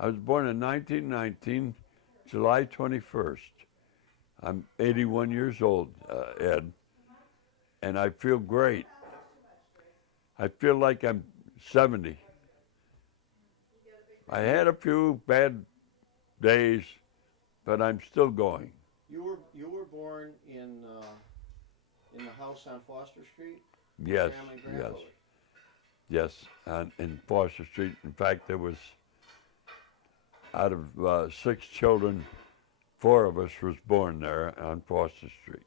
I was born in 1919, July 21st. I'm 81 years old, Ed, and I feel great. I feel like I'm 70. I had a few bad days, but I'm still going. You were born in the house on Foster Street. Yes, Grandma and yes, Grandpa. yes, in Foster Street. In fact, there was, out of 6 children, 4 of us was born there on Foster Street.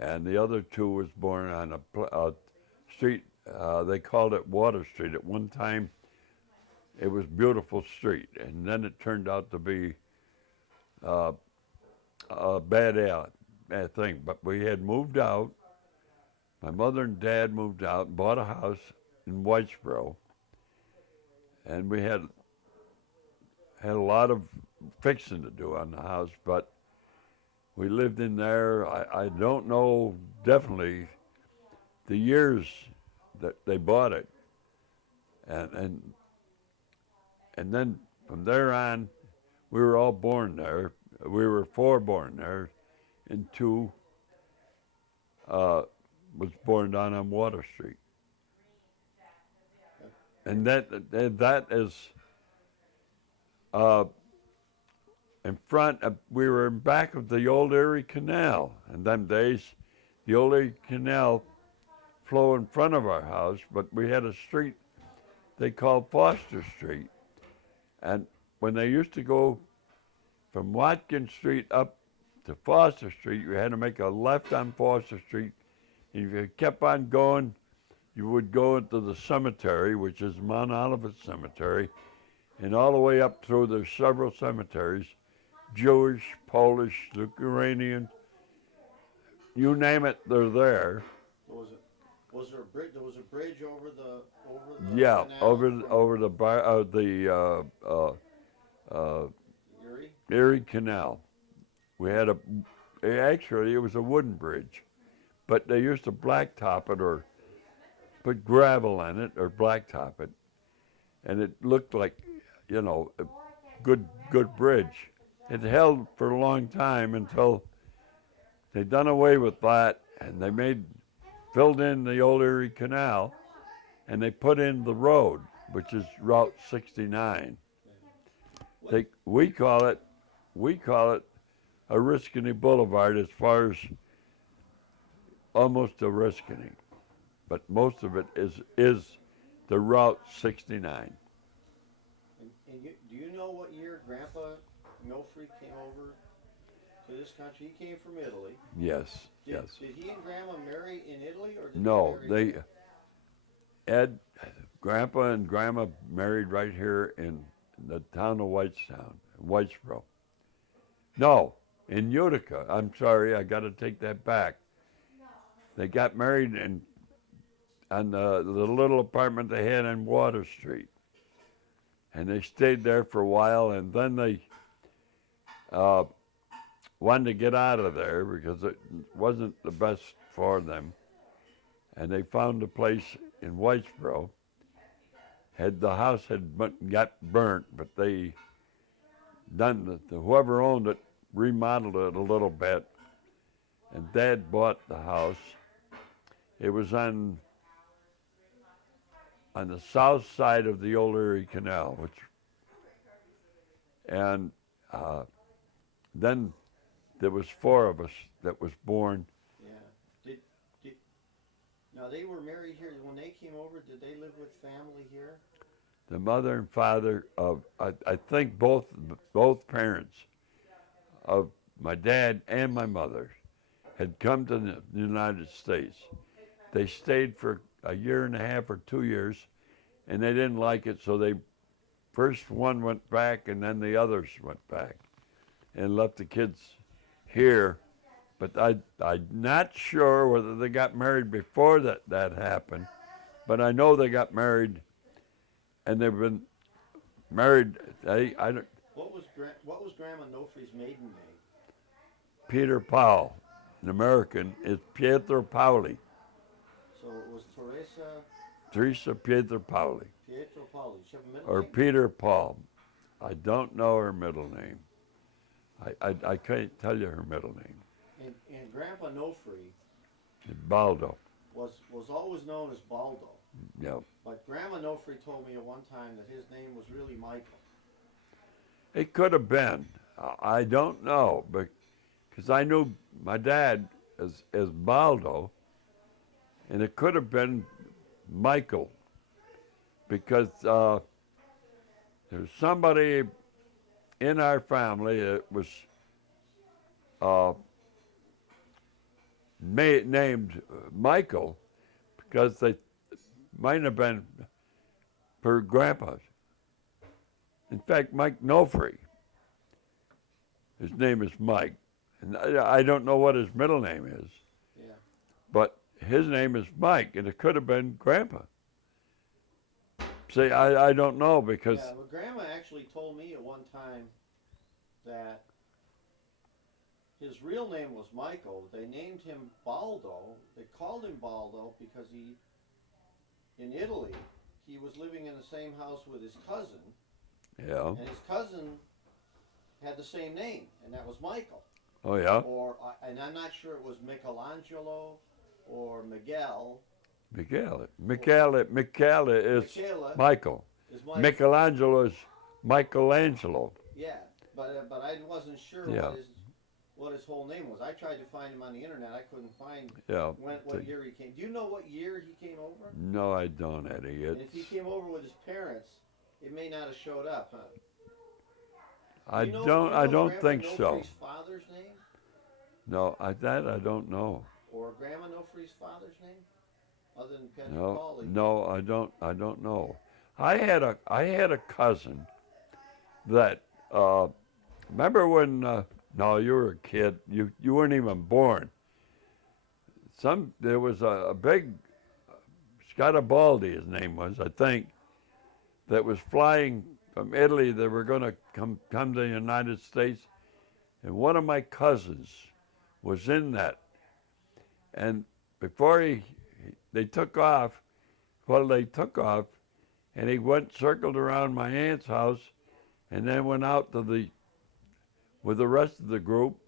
And the other 2 was born on a street, they called it Water Street. At one time, it was beautiful street, and then it turned out to be uh, a bad thing. But we had moved out. My mother and dad moved out and bought a house in Whitesboro, and we had a lot of fixing to do on the house, but we lived in there. I don't know definitely the years that they bought it, and and then from there on, we were all born there. We were 4 born there, and 2 was born down on Water Street. And that is uh, in front. We were in back of the old Erie Canal. In them days, the old Erie Canal flowed in front of our house, but we had a street they called Foster Street. And when they used to go from Watkins Street up to Foster Street, you had to make a left on Foster Street. And if you kept on going, you would go into the cemetery, which is Mount Olivet Cemetery, and all the way up through there's several cemeteries, Jewish, Polish, Ukrainian, you name it, they're there. Was there a bridge? There was a bridge over the Yeah, canal over the Erie. Erie Canal. We had actually it was a wooden bridge, but they used to blacktop it or put gravel in it or blacktop it, and it looked like, a good bridge. It held for a long time until they done away with that, and they filled in the old Erie Canal, and they put in the road, which is Route 69. We call it Oriskany Boulevard as far as almost Oriskany, but most of it is the Route 69. And do you know what year Grandpa Milfrey came over to this country? He came from Italy. Yes, Did, yes. Did he and Grandma marry in Italy, or did No, they marry here? Ed, Grandpa and Grandma married right here in the town of Whitesboro. No, in Utica. I'm sorry, I got to take that back. They got married on the little apartment they had on Water Street. And they stayed there for a while, and then they wanted to get out of there because it wasn't the best for them. And they found a place in Whitesboro. The house got burnt, but they whoever owned it remodeled it a little bit, and Dad bought the house. It was on the south side of the old Erie Canal, and then there was 4 of us that was born. Yeah. Now they were married here. When they came over, did they live with family here? The mother and father of, I think both parents of my dad and my mother had come to the United States. They stayed for a year and a half or 2 years, and they didn't like it, so first one went back, and then the others went back and left the kids here. But I'm not sure whether they got married before that happened, but I know they got married, and they've been married. What was Grandma Milfrey's maiden name? Peter Powell, an American, is Pietro Paoli. So it was Teresa Pietro Paoli. Pietro Paoli. Did she have a middle Or name? Peter Paul. I don't know her middle name. I can't tell you her middle name. And Grandpa Nofri Baldo. was always known as Baldo. Yeah. But Grandma Nofri told me at one time that his name was really Michael. It could have been. I don't know, because I knew my dad as Baldo, and it could have been Michael, because there's somebody in our family that was named Michael, because they might have been for grandpas. In fact, Mike Nofri, his name is Mike, and I don't know what his middle name is, Yeah. but his name is Mike, and it could have been Grandpa. See, I don't know, because Yeah, well, Grandma actually told me at one time that his real name was Michael. They named him Baldo. They called him Baldo because in Italy, he was living in the same house with his cousin, yeah, and his cousin had the same name, and that was Michael. oh yeah, And I'm not sure it was Michelangelo or Miguel. Michele is Michela Michael. is Michael. Michelangelo is Michelangelo. Yeah, but I wasn't sure Yeah. what his whole name was. I tried to find him on the internet. I couldn't find Yeah. what year he came. Do you know what year he came over? No, I don't, Eddie. And if he came over with his parents, it may not have showed up, huh? I Do you know- don't. do you I know don't Grandpa think so. Nofri's father's name, No, I don't know. or Grandma Nofri's father's name, other than No, Petricoli? no, I don't know. I had a cousin that remember when no, you were a kid. You weren't even born. There was a big Scarabaldi, his name was, I think, that was flying from Italy. They were going to come to the United States, and one of my cousins was in that. And before they took off, and he circled around my aunt's house, and then went out with the rest of the group.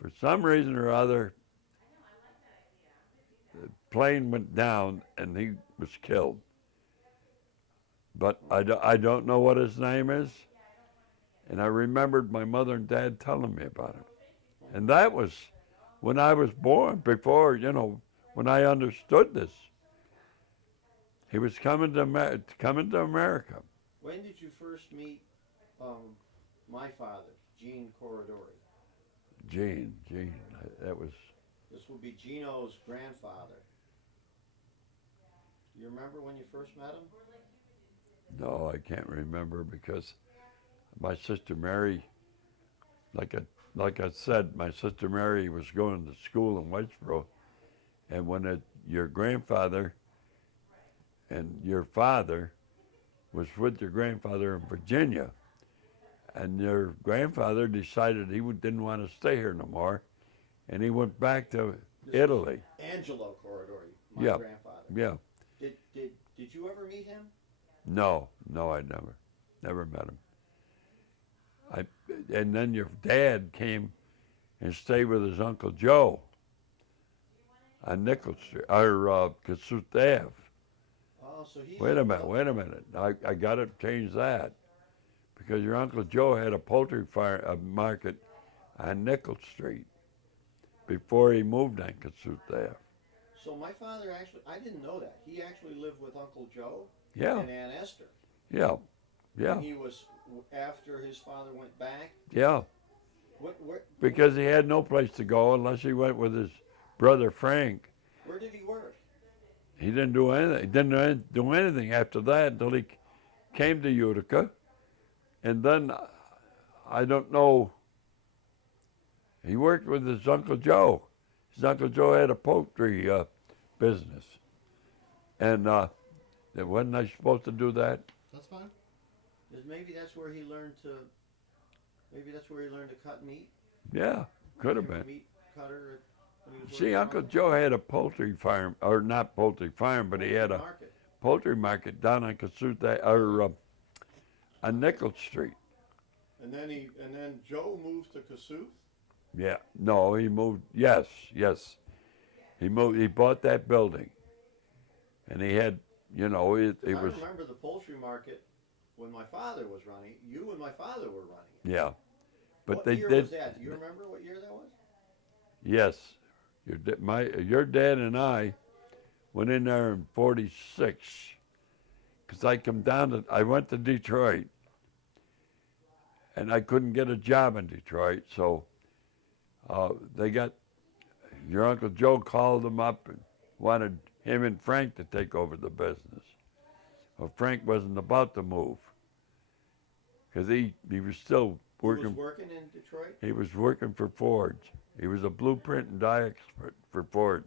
For some reason or other, the plane went down, and he was killed. But I don't know what his name is, and I remembered my mother and dad telling me about it. And that was when I was born, before, when I understood this. He was coming to America. When did you first meet my father, Gene Corridori? Gene, that was, This will be Gino's grandfather. Do you remember when you first met him? no, I can't remember, because my sister Mary, like I said, my sister Mary was going to school in Whitesboro, and when your grandfather and your father was with your grandfather in Virginia, and your grandfather decided he didn't want to stay here no more, and he went back to Italy. Angelo Corridori, my Yeah. grandfather. Yeah. Did you ever meet him? No, I never met him. And then your dad came and stayed with his Uncle Joe on Nichols Street, or Kossuth Ave. Oh, so he. Wait a minute. I got to change that, because your Uncle Joe had a poultry market on Nichols Street before he moved on Kossuth Ave. So my father I didn't know that. He actually lived with Uncle Joe Yeah, and Aunt Esther. yeah. And he was, after his father went back. Yeah, because he had no place to go unless he went with his brother Frank. Where did he work? He didn't do anything. He didn't do anything after that until he came to Utica. And then, I don't know, he worked with his Uncle Joe. His Uncle Joe had a poultry business. And wasn't I supposed to do that? That's fine. Maybe that's where he learned to cut meat. Yeah, could have been. Meat cutter. When he was See, working Uncle on Joe had a poultry farm, or not poultry farm, but he had a market. poultry market down on Kossuth, or on Nichols Street. And then Joe moves to Kossuth. Yeah. No, he moved. Yes, yes. He moved. He bought that building, and he had, you know, it I was. remember the poultry market when my father was running. You and my father were running it. Yeah, but What they year did. was that? Do you remember what year that was? Yes, your dad and I went in there in '46, because I went to Detroit, and I couldn't get a job in Detroit, so your Uncle Joe called them up and wanted him and Frank to take over the business. Well, Frank wasn't about to move, because he was still working. He was working in Detroit? He was working for Ford. He was a blueprint and die expert for Ford.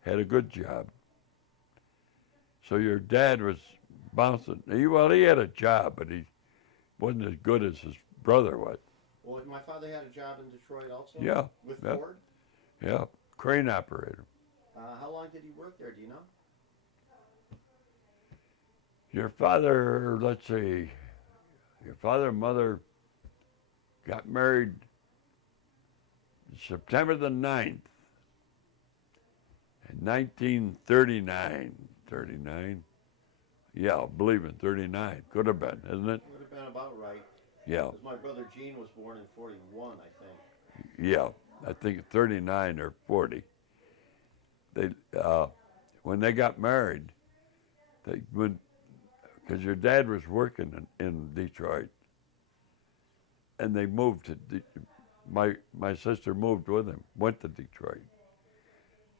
Had a good job. So your dad was bouncing. He had a job, but he wasn't as good as his brother was. Well, my father had a job in Detroit also? Yeah. With yeah, Ford? Yeah, crane operator. How long did he work there? Do you know? Your father, let's see, your father and mother got married September the 9th in 1939. 39? Yeah, I believe in 39. Could have been, isn't it? Would have been about right. Yeah. 'Cause my brother Gene was born in 41, I think. Yeah, I think 39 or 40. They, when they got married, they went, because your dad was working in Detroit, and they moved to, my sister moved with him, went to Detroit.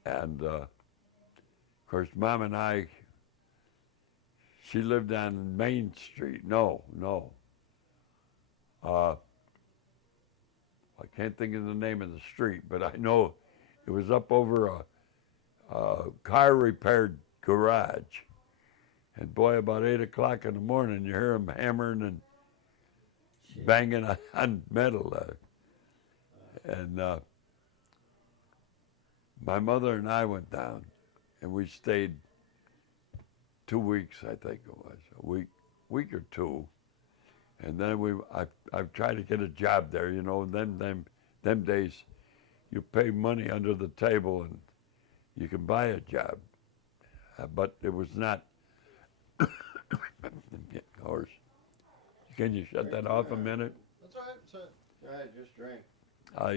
And of course, Mom and I, she lived on Main Street. No. I can't think of the name of the street, but I know it was up over a car repaired garage. And boy, about 8 o'clock in the morning, you hear them hammering and banging on metal. And my mother and I went down, and we stayed 2 weeks, I think it was, a week or two. And then I tried to get a job there, you know. Them days, you pay money under the table and you can buy a job, but it was not. Horse. Can you shut that off a minute? That's all right. So, go ahead, just drink. I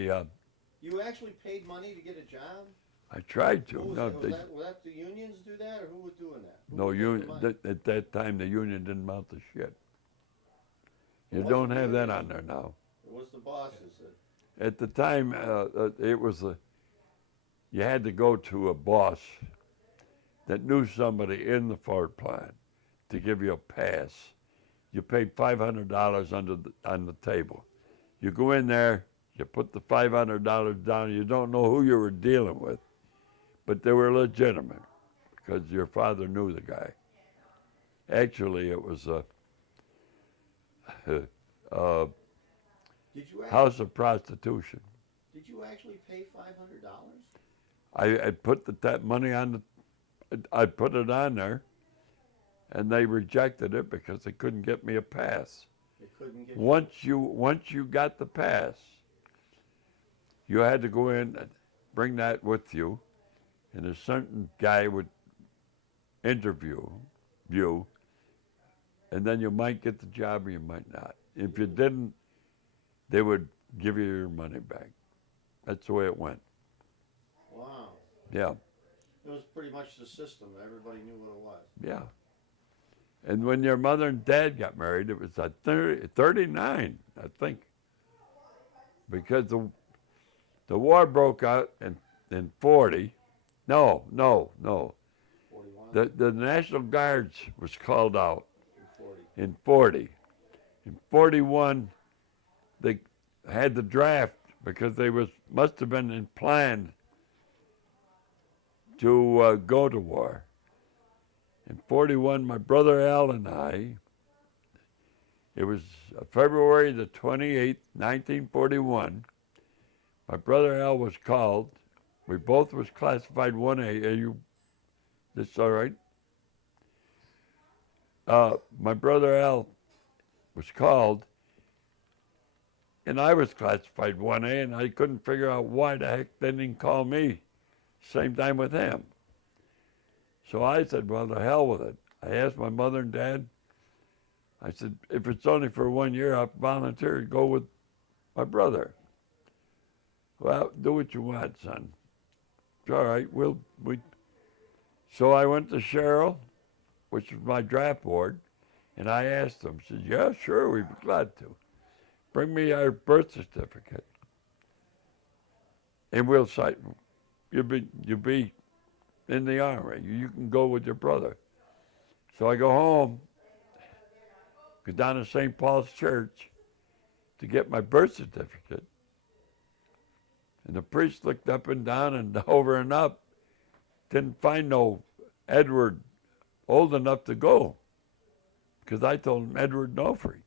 You actually paid money to get a job? I tried to. Who was No, that? Was that the unions do that, or who was doing that? Who no was making the money? at that time the union didn't mount the shit. You It don't wasn't have the that union. on there now. It was the bosses that. At the time, it was you had to go to a boss that knew somebody in the Ford plant to give you a pass. You paid $500 on the table. You go in there, you put the $500 down. You don't know who you were dealing with, but they were legitimate because your father knew the guy. Actually, it was a Did you house of prostitution. Did you actually pay $500? I put that money on I put it on there, and they rejected it because they couldn't get me a pass. They couldn't get. Once you got the pass, you had to go in and bring that with you, and a certain guy would interview you, and then you might get the job or you might not. If you didn't, they would give you your money back. That's the way it went. Wow. Yeah. It was pretty much the system. Everybody knew what it was. Yeah. And when your mother and dad got married, it was at 39, I think, because the war broke out in 40. No. 41. The National Guards was called out 40. in 40. In 41, they had the draft because they must have been planned to go to war. In 41, my brother Al and I, it was February the 28th, 1941, my brother Al was called. We both was classified 1A. Are you, this all right? My brother Al was called, and I was classified 1A, and I couldn't figure out why the heck they didn't call me same time with him. So I said, well, to hell with it. I asked my mother and dad. I said, if it's only for 1 year, I'll volunteer to go with my brother. Well, do what you want, son. It's all right. So I went to Cheryl, which was my draft board, and I asked them. I said, yeah, sure, we'd be glad to. Bring me our birth certificate, and we'll cite. You'll be in the Army. You can go with your brother. So I go home, go down to St. Paul's Church to get my birth certificate. And the priest looked up and down and over and up, didn't find no Edward old enough to go, because I told him Edward Nofri.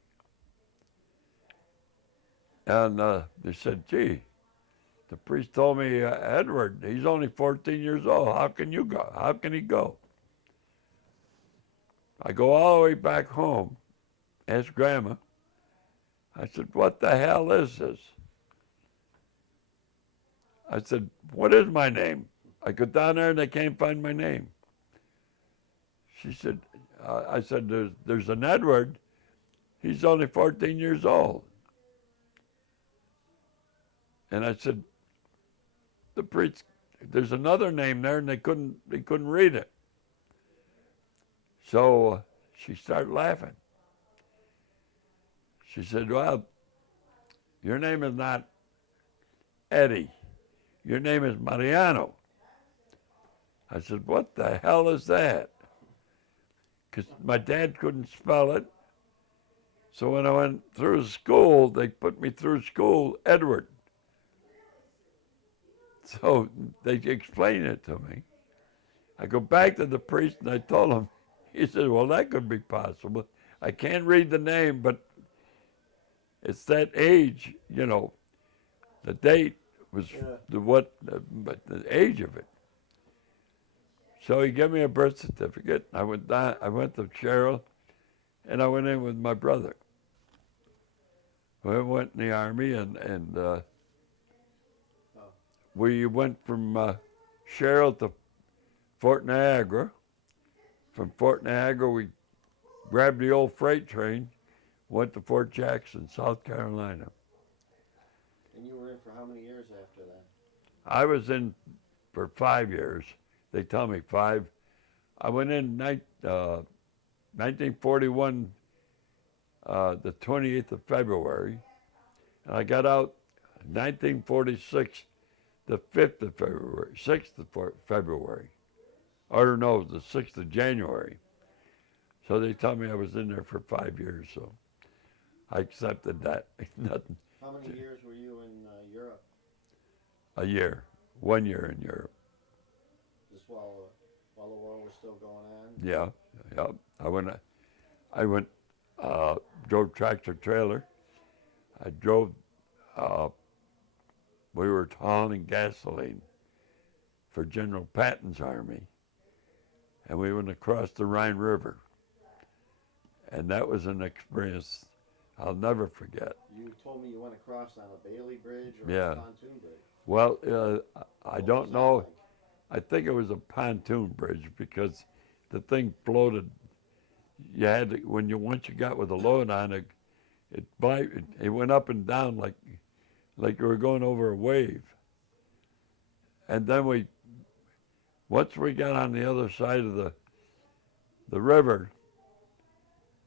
And they said, gee, the priest told me, Edward, he's only 14 years old. How can you go? How can he go? I go all the way back home, ask Grandma. I said, what the hell is this? I said, what is my name? I go down there and they can't find my name. She said, I said, there's an Edward. He's only 14 years old. And I said, the priest, there's another name there, and they couldn't read it. So she started laughing. She said, well, your name is not Eddie. Your name is Mariano. I said, what the hell is that? Because my dad couldn't spell it. So when I went through school, they put me through school, Edward. So they explained it to me. I go back to the priest and I told him. He said, well, that could be possible. I can't read the name, but it's that age, you know. The date was but the age of it. So he gave me a birth certificate. I went to Cheryl, and I went in with my brother. We went in the Army, and we went from Cheryl to Fort Niagara. From Fort Niagara, we grabbed the old freight train, went to Fort Jackson, South Carolina. And you were in for how many years after that? I was in for 5 years. They tell me 5. I went in 1941, the 28th of February, and I got out 1946, the 5th of February, 6th of February. Or no, the 6th of January. So they tell me I was in there for 5 years, so I accepted that. Nothing. How many years were you in Europe? A year. 1 year in Europe. Just while the war was still going on? Yeah. I went, drove tractor trailer. I drove, we were hauling gasoline for General Patton's army. And we went across the Rhine River. And that was an experience I'll never forget. You told me you went across on a Bailey Bridge or Yeah. a pontoon bridge. Well, I What don't was that know. like? I think it was a pontoon bridge because the thing floated. You had to, once you got with a load on it, it went up and down like you were going over a wave. And then once we got on the other side of the river,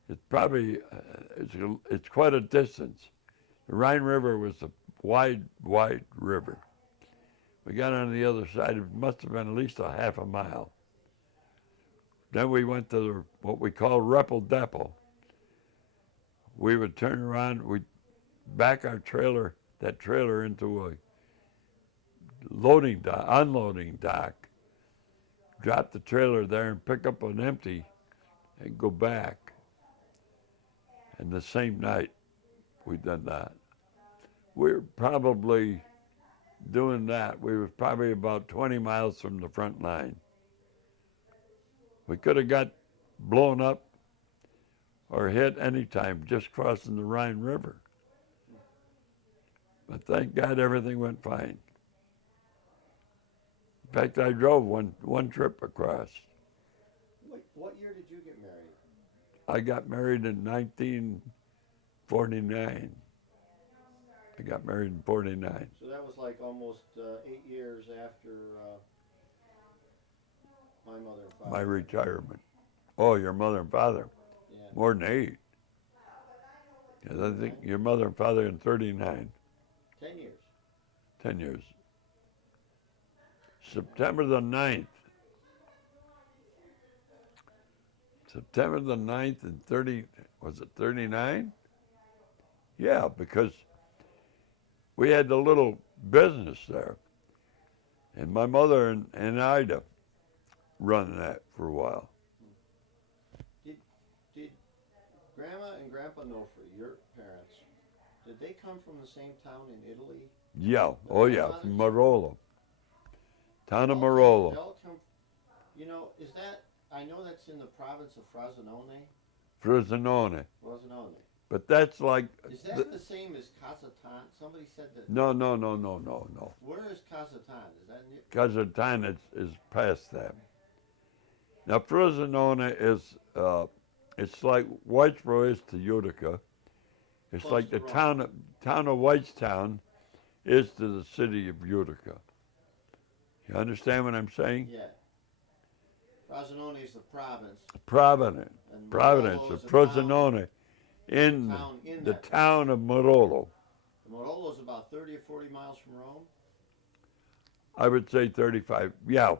it's probably it's quite a distance. The Rhine River was a wide river. We got on the other side. It must have been at least a half a mile. Then we went to what we call Reppel-Deppel. We would turn around, we'd back that trailer into a unloading dock, drop the trailer there and pick up an empty and go back. And the same night, we done that. We were probably doing that. We were probably about 20 miles from the front line. We could have got blown up, or hit any time just crossing the Rhine River. But thank God everything went fine. In fact, I drove one trip across. What year did you get married? I got married in 1949. I got married in 49. So that was like almost 8 years after my mother and father. My retirement. Oh, your mother and father. Yeah. More than 8. 'Cause I think your mother and father in 39. 10 years. 10 years. September the 9th. September the 9th in 30, was it 39? Yeah, because we had the little business there. And my mother and Ida run that for a while. Did Grandma and Grandpa Nofri, your parents, did they come from the same town in Italy? Yeah, oh yeah, from Marolo. Town of Marolo. They all come, you know, is that, I know that's in the province of Frosinone. Frosinone. Frosinone. But that's like... Is that the same as Casatan? Somebody said that. No. Where is Casatan? Is that near? Casatan is past that. Now Frosinone is, it's like Whitesboro is to Utica. It's Close like to the Rome. town of Whitestown is to the city of Utica. You understand what I'm saying? Yeah. Frosinone is the province. Providence, And Providence, Marolo of is a Frosinone, in town in the that town of Marolo. Marolo is about 30 or 40 miles from Rome. I would say 35, yeah,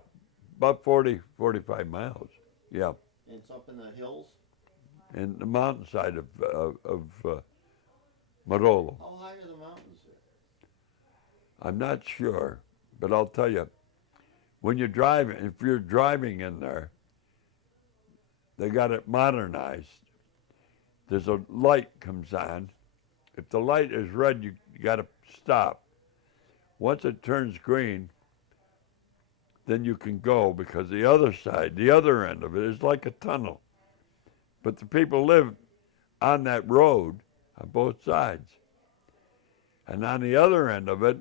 about 40, 45 miles, yeah, And it's up in the hills. in the mountainside of Marolo. How high are the mountains there? I'm not sure, but I'll tell you, when you're driving, if you're driving in there, they got it modernized. There's a light comes on. If the light is red, you got to stop. Once it turns green, then you can go, because the other side, the other end of it is like a tunnel. But the people live on that road on both sides. And on the other end of it,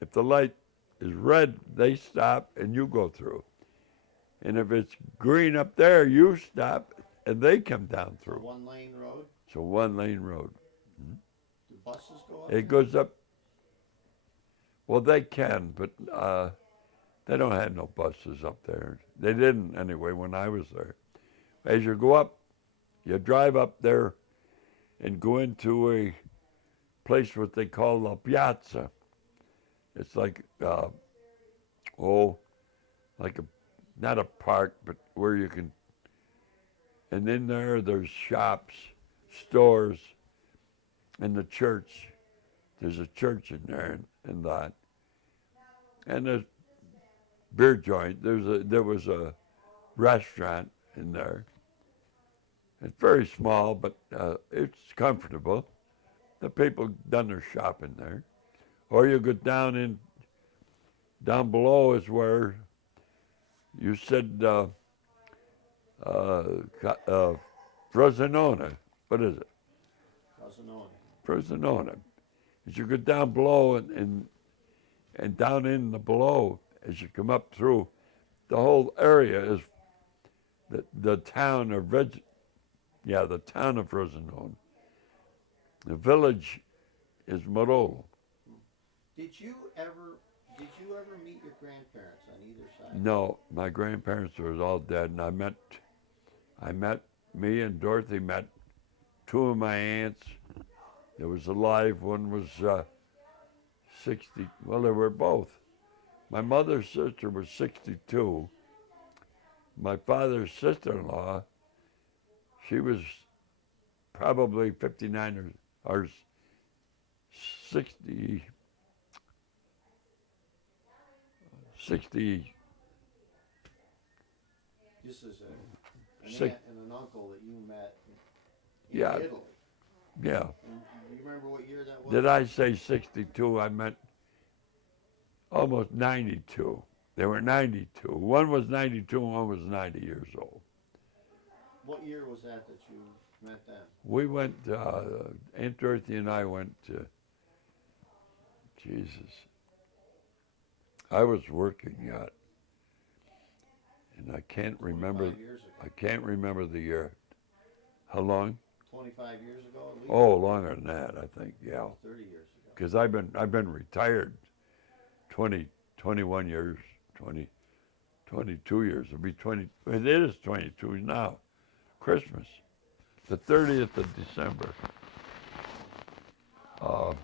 if the light is red, they stop and you go through. And if it's green up there, you stop and they come down It's a through. one-lane road. It's a one-lane road. Do buses go up? It goes up, well, they can, but they don't have no buses up there. They didn't anyway when I was there. As you go up, you drive up there and go into a place what they call La Piazza. It's like, like not a park, but where you can, and in there's shops, stores, and the church. There's a church in there and that. And there's beer joint. There was a restaurant in there. It's very small, but it's comfortable. The people done their shopping there. Or you go down below is where you said Frosinone. What is it? Frosinone. Frosinone. As you go down below and down in the below, as you come up through, the whole area is the town of the town of Frosinone. The village is Marolo. Did you ever meet your grandparents on either side? No, my grandparents were all dead, and me and Dorothy met two of my aunts that was alive. One was 60, well, they were both. My mother's sister was 62. My father's sister-in-law, she was probably 59 or 60. This is an Six- aunt and an uncle that you met in Yeah. Italy. Yeah. And do you remember what year that was? Did I say 62? I meant almost 92. They were 92. One was 92 and one was 90 years old. What year was that you met them? We went, Aunt Dorothy and I went to, Jesus, I was working yet, and I can't remember. 25 years ago. I can't remember the year. How long? 25 years ago at least? Oh, longer than that, I think. Yeah, 30 years ago. because I've been retired 21 years, 22 years. It'll be 20. It is 22 now. Christmas, the 30th of December. So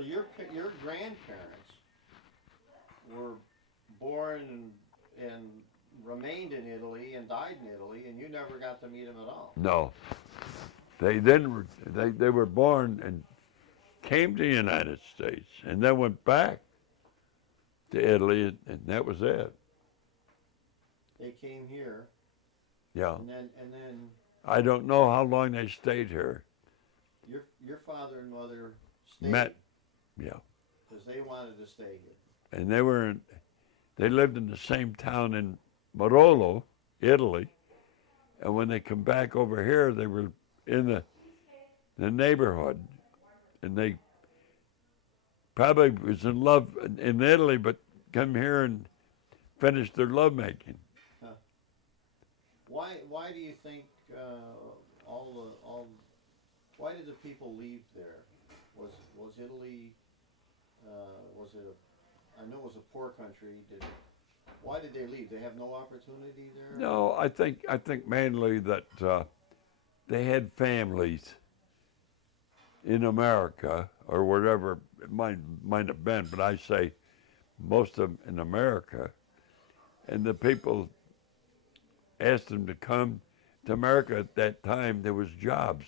your grandparents were born and remained in Italy and died in Italy, and you never got to meet them at all. No, they were born and came to the United States, and then went back to Italy, and that was it. They came here, Yeah, and then I don't know how long they stayed here. your father and mother stayed Met, yeah, because they wanted to stay here. and they lived in the same town in Marolo, Italy, and when they come back over here, they were in the neighborhood, and they probably was in love in Italy, but come here and finished their lovemaking. Why do you think why did the people leave there? Was Italy was it I know it was a poor country. Why did they leave? They have no opportunity there? No, I think mainly that they had families in America or wherever it might have been, but I say most of them in America, and the people asked them to come to America at that time. There was jobs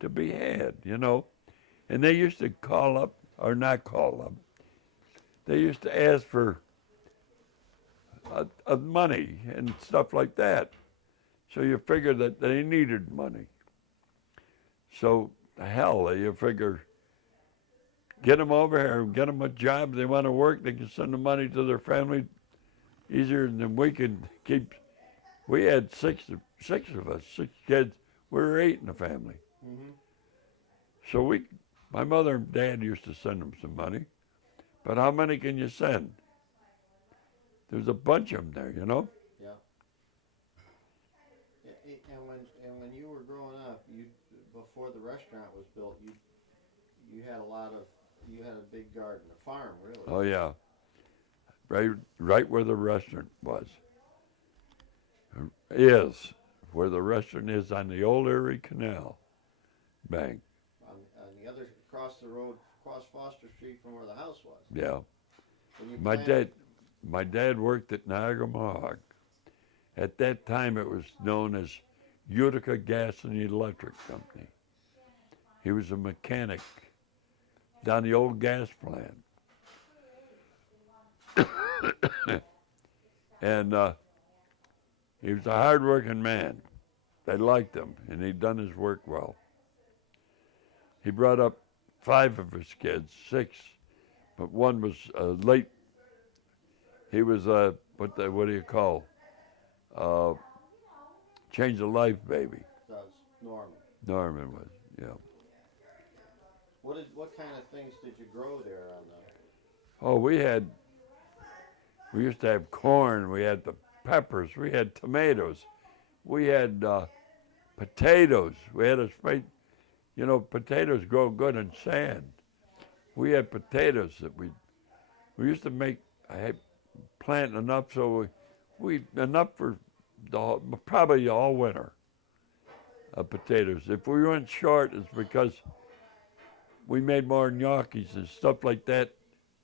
to be had, you know, and they used to call up or not call up. They used to ask for money and stuff like that. So you figure that they needed money. So hell, you figure get them over here, get them a job. They want to work. They can send the money to their family easier than we can keep. We had six of us, 6 kids. We were 8 in the family. Mm-hmm. So my mother and dad used to send them some money. But how many can you send? There's a bunch of them there, you know. Yeah. And when you were growing up, before the restaurant was built, you had a big garden, a farm, really. Oh yeah, right where the restaurant was. Is where the restaurant is on the old Erie Canal bank. On the other across the road, across Foster Street from where the house was. Yeah. And you My dad worked at Niagara Mohawk. At that time, it was known as Utica Gas and Electric Company. He was a mechanic down the old gas plant. And he was a hard-working man. They liked him, and he'd done his work well. He brought up 5 of his kids, 6, but one was late. He was what do you call? Change of life baby. Does Norman? Norman was, yeah. What kind of things did you grow there on the? Oh, we used to have corn. We had the peppers. We had tomatoes. We had potatoes. We had potatoes grow good in sand. We had potatoes that we used to make. I had plant enough so we enough for probably all winter of potatoes. If we went short, it's because we made more gnocchis and stuff like that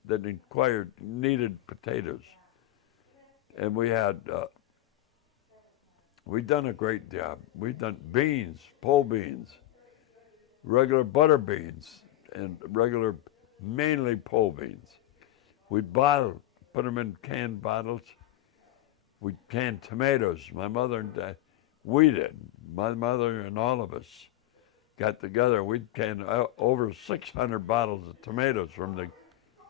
that needed potatoes. And we'd done a great job. We'd done beans, pole beans, regular butter beans, and mainly pole beans. We'd put them in canned bottles. We'd can tomatoes. My mother and dad, my mother and all of us got together. We'd can over 600 bottles of tomatoes from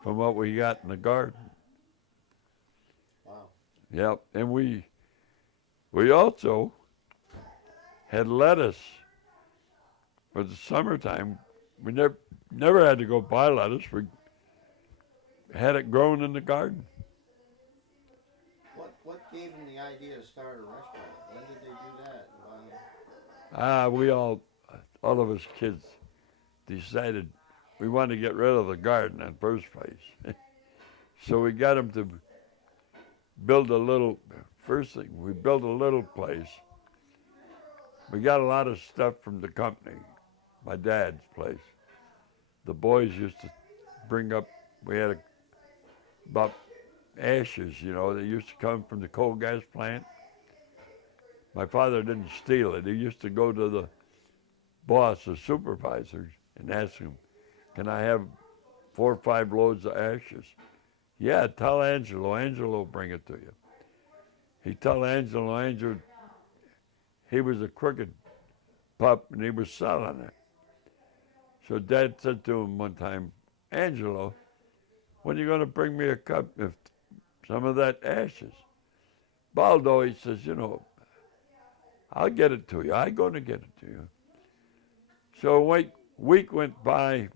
what we got in the garden. Wow. Yep, and we also had lettuce for the summertime. We never had to go buy lettuce. We had it grown in the garden. What gave them the idea to start a restaurant? When did they do that? Why? We all of us kids decided we wanted to get rid of the garden in the first place. So we got them to build a little, first thing, we built a little place. We got a lot of stuff from the company, my dad's place. The boys used to bring up, we had about ashes, you know, that used to come from the coal gas plant. My father didn't steal it. He used to go to the boss, the supervisors, and ask him, can I have 4 or 5 loads of ashes? Yeah, tell Angelo. Angelo will bring it to you. He tell Angelo, he was a crooked pup and he was selling it. So Dad said to him one time, Angelo, when are you going to bring me a cup of some of that ashes? Baldo, he says, you know, I'll get it to you. I'm going to get it to you. So a week went by.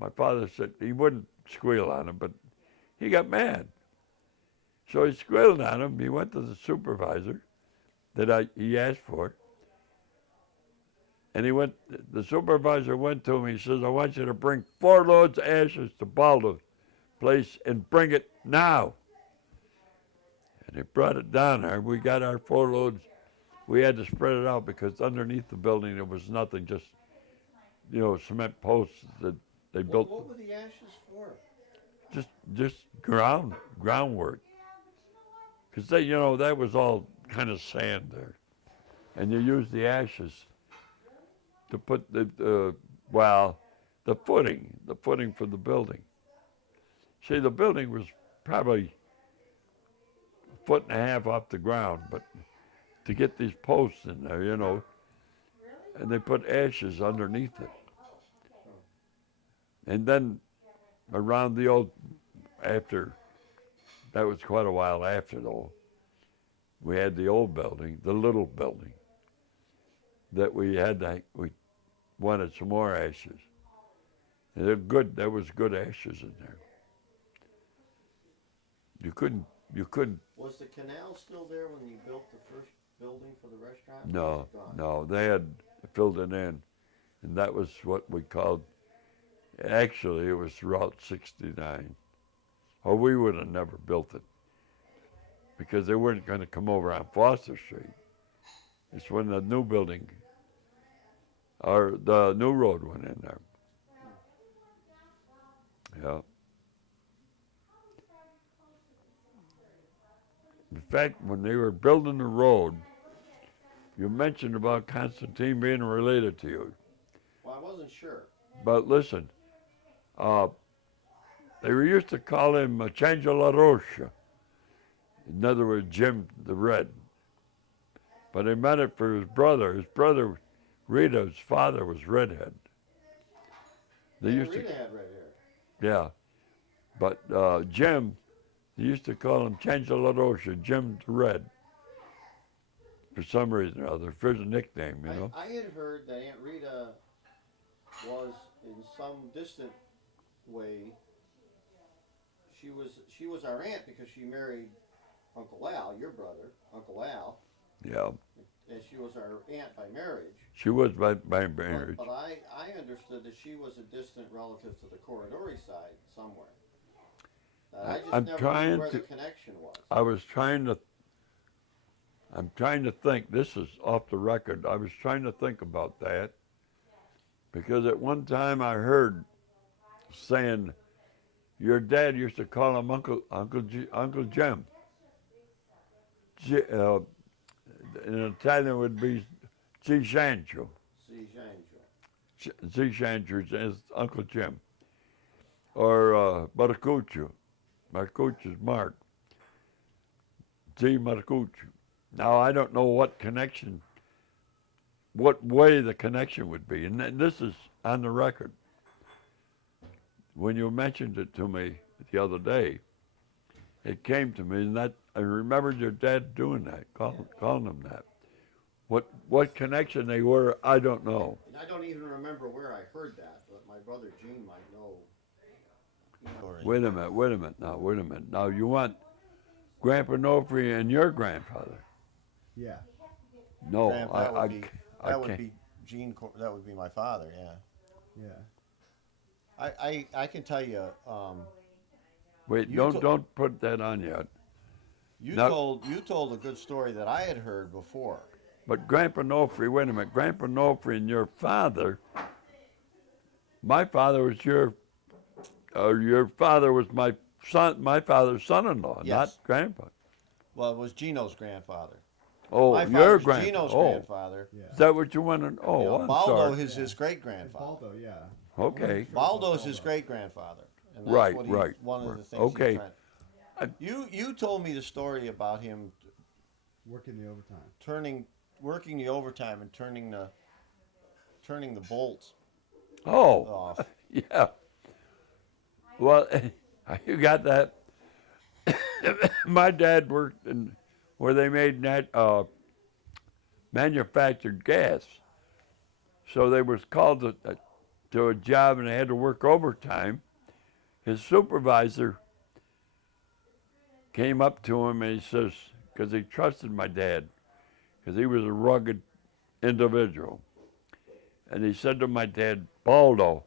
My father said he wouldn't squeal on him, but he got mad. So he squealed on him. He went to the supervisor that he asked for. And the supervisor went to him. He says, I want you to bring 4 loads of ashes to Baldo's place and bring it now. And he brought it down there. We got our 4 loads. We had to spread it out because underneath the building there was nothing, just, you know, cement posts that they built. What were the ashes for? Just groundwork. Because they, you know, that was all kind of sand there. And you used the ashes to put the footing for the building. See, the building was probably 1.5 feet off the ground, but to get these posts in there, you know, and they put ashes underneath it. And then around after, that was quite a while after though, we had the old building, the little building, that we wanted some more ashes. And they're good, there was good ashes in there. You couldn't. Was the canal still there when you built the first building for the restaurant? No, they had filled it in. And that was what we called, actually it was Route 69. Or we would have never built it because they weren't going to come over on Foster Street. It's when the new building, or the new road went in there. Yeah. In fact, when they were building the road, you mentioned about Constantine being related to you. Well, I wasn't sure. But listen, they used to call him Change La Rocha. In other words, Jim the Red. But they meant it for his brother. His brother, Rita's father, was redhead. Rita had red hair. Yeah. But Jim, they used to call him Change La Rocha, Jim the Red. For some reason or other, for his nickname, you know. I had heard that Aunt Rita was, in some distant way, she was our aunt because she married Uncle Al, your brother, Uncle Al. Yeah. And she was our aunt by marriage. She was by marriage. But I understood that she was a distant relative to the Corridori side somewhere. I just never knew where the connection was. I'm trying to think, this is off the record, I was trying to think about that because at one time I heard saying, your dad used to call him Uncle Jim. In Italian it would be Zichancho. Zichancho is Uncle Jim. Or Marcuccio. Marcuccio's Mark. Z Marcuccio. Now, I don't know what way the connection would be. And this is on the record. When you mentioned it to me the other day, it came to me, and that I remembered your dad doing that, calling him that. What connection they were, I don't know. And I don't even remember where I heard that, but my brother Gene might know. Wait a minute. Now you want Grandpa Nofri and your grandfather? Yeah. No, That would be I that would can't. be Gene. That would be my father. Yeah. Yeah. I can tell you. Wait, you don't put that on yet. You No. told a good story that I had heard before. But Grandpa Nofri, wait a minute. Grandpa Nofri and your father. My father was your father was my son. My father's son-in-law, Yes. not Grandpa. Well, it was Gino's grandfather. Oh, My your father's grandpa. Gino's Oh, grandfather. Yeah. is that what you want to? Oh, You know, I'm Baldo sorry. is his great grandfather. Baldo, yeah. Okay. Baldo's his great grandfather. And that's Right, what right, One of right. the things. Okay. He's trying. You told me the story about him Working the overtime. working the overtime and turning the bolts Oh, off. yeah. Well, you got that. My dad worked in where they made manufactured gas. So they was called to a job and they had to work overtime. His supervisor came up to him and he says, because he trusted my dad, because he was a rugged individual. And he said to my dad, Baldo,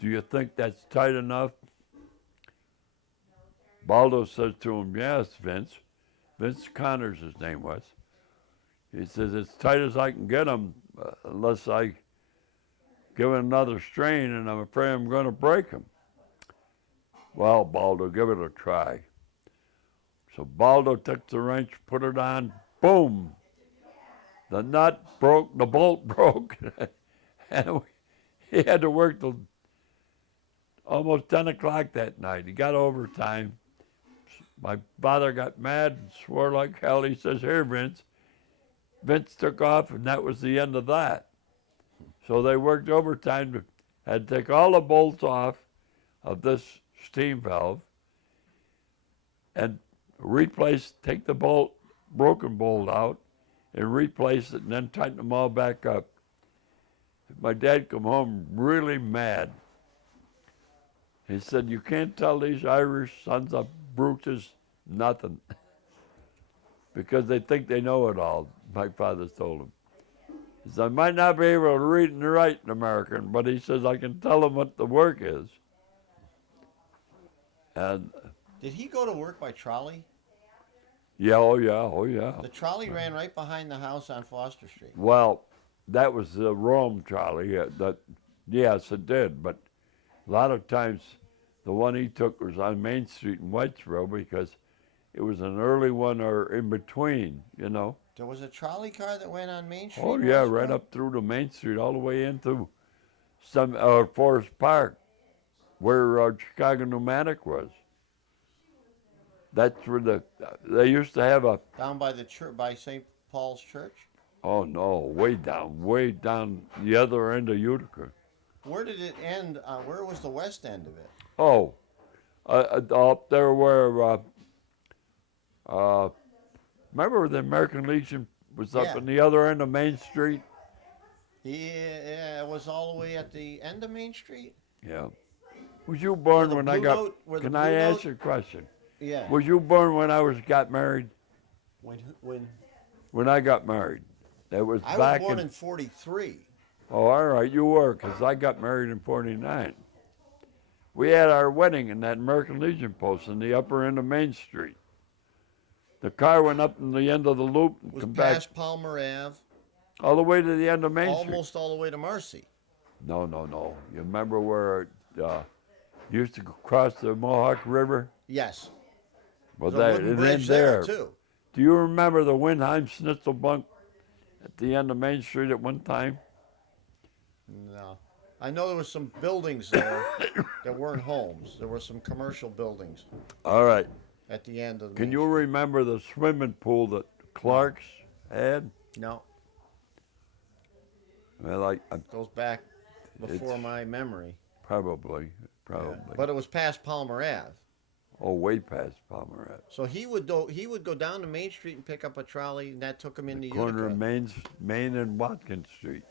do you think that's tight enough? Baldo says to him, yes, Vince. Vince Connors, his name was. He says, it's tight as I can get him, unless I give it another strain, and I'm afraid I'm going to break him. Well, Baldo, give it a try. So Baldo took the wrench, put it on, boom. The nut broke, the bolt broke, and he had to work till almost 10 o'clock that night. He got overtime. My father got mad and swore like hell. He says, here, Vince. Vince took off, and that was the end of that. So they worked overtime, had to take all the bolts off of this steam valve and take the broken bolt out and replace it and then tighten them all back up. My dad come home really mad. He said, you can't tell these Irish sons of brutes nothing because they think they know it all, my father told him. He said, I might not be able to read and write in American, but he says, I can tell them what the work is. And Did he go to work by trolley? yeah, oh yeah. The trolley ran right behind the house on Foster Street. Well, that was the Rome trolley. Yes, it did. But a lot of times, the one he took was on Main Street in Whitesboro because it was an early one or in between, you know. There was a trolley car that went on Main Street. Oh in yeah, Westboro? right up through the Main Street, all the way into Forest Park, where Chicago Pneumatic was. That's where they used to have a. Down by the church, by St. Paul's Church. Oh no, way down the other end of Utica. Where did it end? Where was the west end of it? Oh, up there where, remember the American Legion was up Yeah. on the other end of Main Street? Yeah, it was all the way at the end of Main Street. Yeah. Was you born the when I Blue got, Note- where the can I Blue ask Note- you a question? Yeah. Was you born when got married? When When I got married. That was I was back born in '43. Oh, all right, you were, because I got married in '49. We had our wedding in that American Legion post in the upper end of Main Street. The car went up in the end of the loop and Was come back past Palmer Ave, all the way to the end of Main Street. almost all the way to Marcy. No. You remember where you used to cross the Mohawk River? Yes. Well, There's a that wooden it bridge ended there too. Do you remember the Windheim Schnitzel bunk at the end of Main Street at one time? No. I know there was some buildings there that weren't homes. There were some commercial buildings All right. at the end of the Can Main you Street. remember the swimming pool that Clark's had? No. Well, I Goes back before It's- my memory. probably. Yeah. But it was past Palmer Ave. Oh, way past Pomerantz. So he would go down to Main Street and pick up a trolley, and that took him into Corner Utica. of Main and Watkins Street.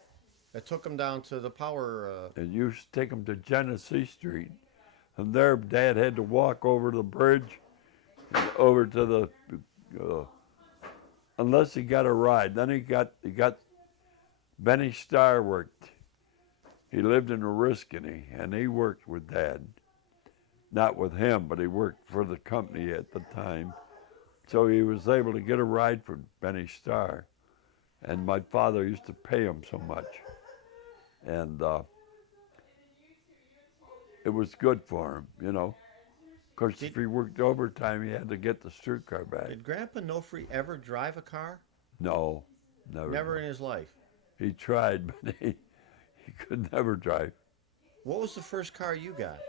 That took him down to the power. And you used to take them to Genesee Street. From there, Dad had to walk over the bridge, and over to the, unless he got a ride. Then he got Benny Starr worked. He lived in Oriskany, and he worked with Dad. Not with him, but he worked for the company at the time. So he was able to get a ride for Benny Starr. And my father used to pay him so much. And it was good for him, you know. Of course, if he worked overtime, he had to get the streetcar back. Did Grandpa Nofri ever drive a car? No, never. Never in his life. He tried, but he could never drive. What was the first car you got?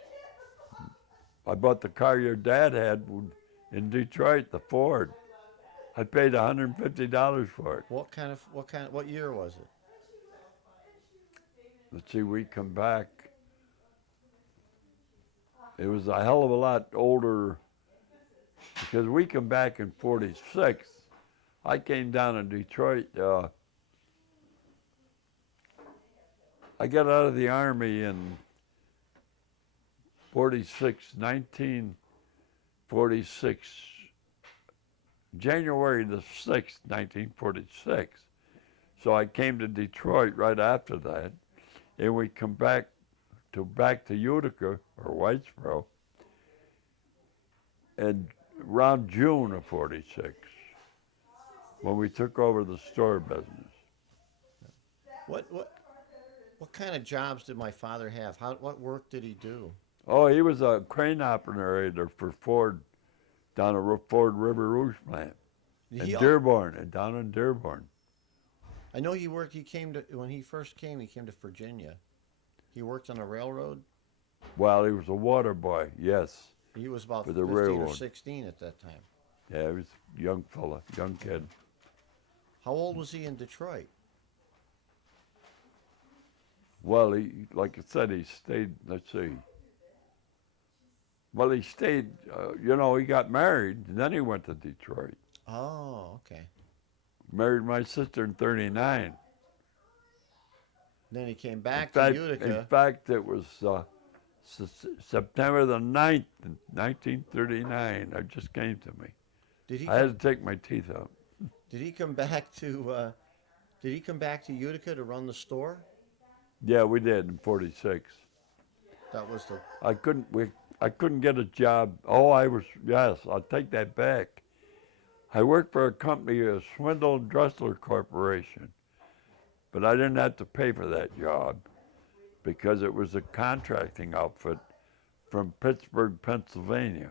I bought the car your dad had in Detroit, the Ford. I paid $150 for it. What year was it? Let's see, we come back. It was a hell of a lot older because we come back in 46. I came down in Detroit. I got out of the Army in 1946, January the 6th, 1946. So I came to Detroit right after that, and we come back to Utica or Whitesboro, and around June of 46, when we took over the store business. What kind of jobs did my father have? What work did he do? Oh, he was a crane operator for Ford down at Ford River Rouge plant in Dearborn, and down in Dearborn. I know he worked. When he first came, he came to Virginia. He worked on a railroad. Well, he was a water boy, yes. He was about for the 15 railroad. or 16 at that time. Yeah, he was a young fella, young kid. How old was he in Detroit? Well, he, like I said, he stayed, let's see. Well, he stayed, he got married, and then he went to Detroit. Oh, okay. Married my sister in 39. Then he came back to Utica. In fact, it was September the 9th, 1939. It just came to me. I had to take my teeth out. Did he come back to Utica to run the store? Yeah, we did in 46. That was the. I couldn't get a job. Yes, I'll take that back. I worked for a company, a Swindle and Dressler Corporation, but I didn't have to pay for that job because it was a contracting outfit from Pittsburgh, Pennsylvania.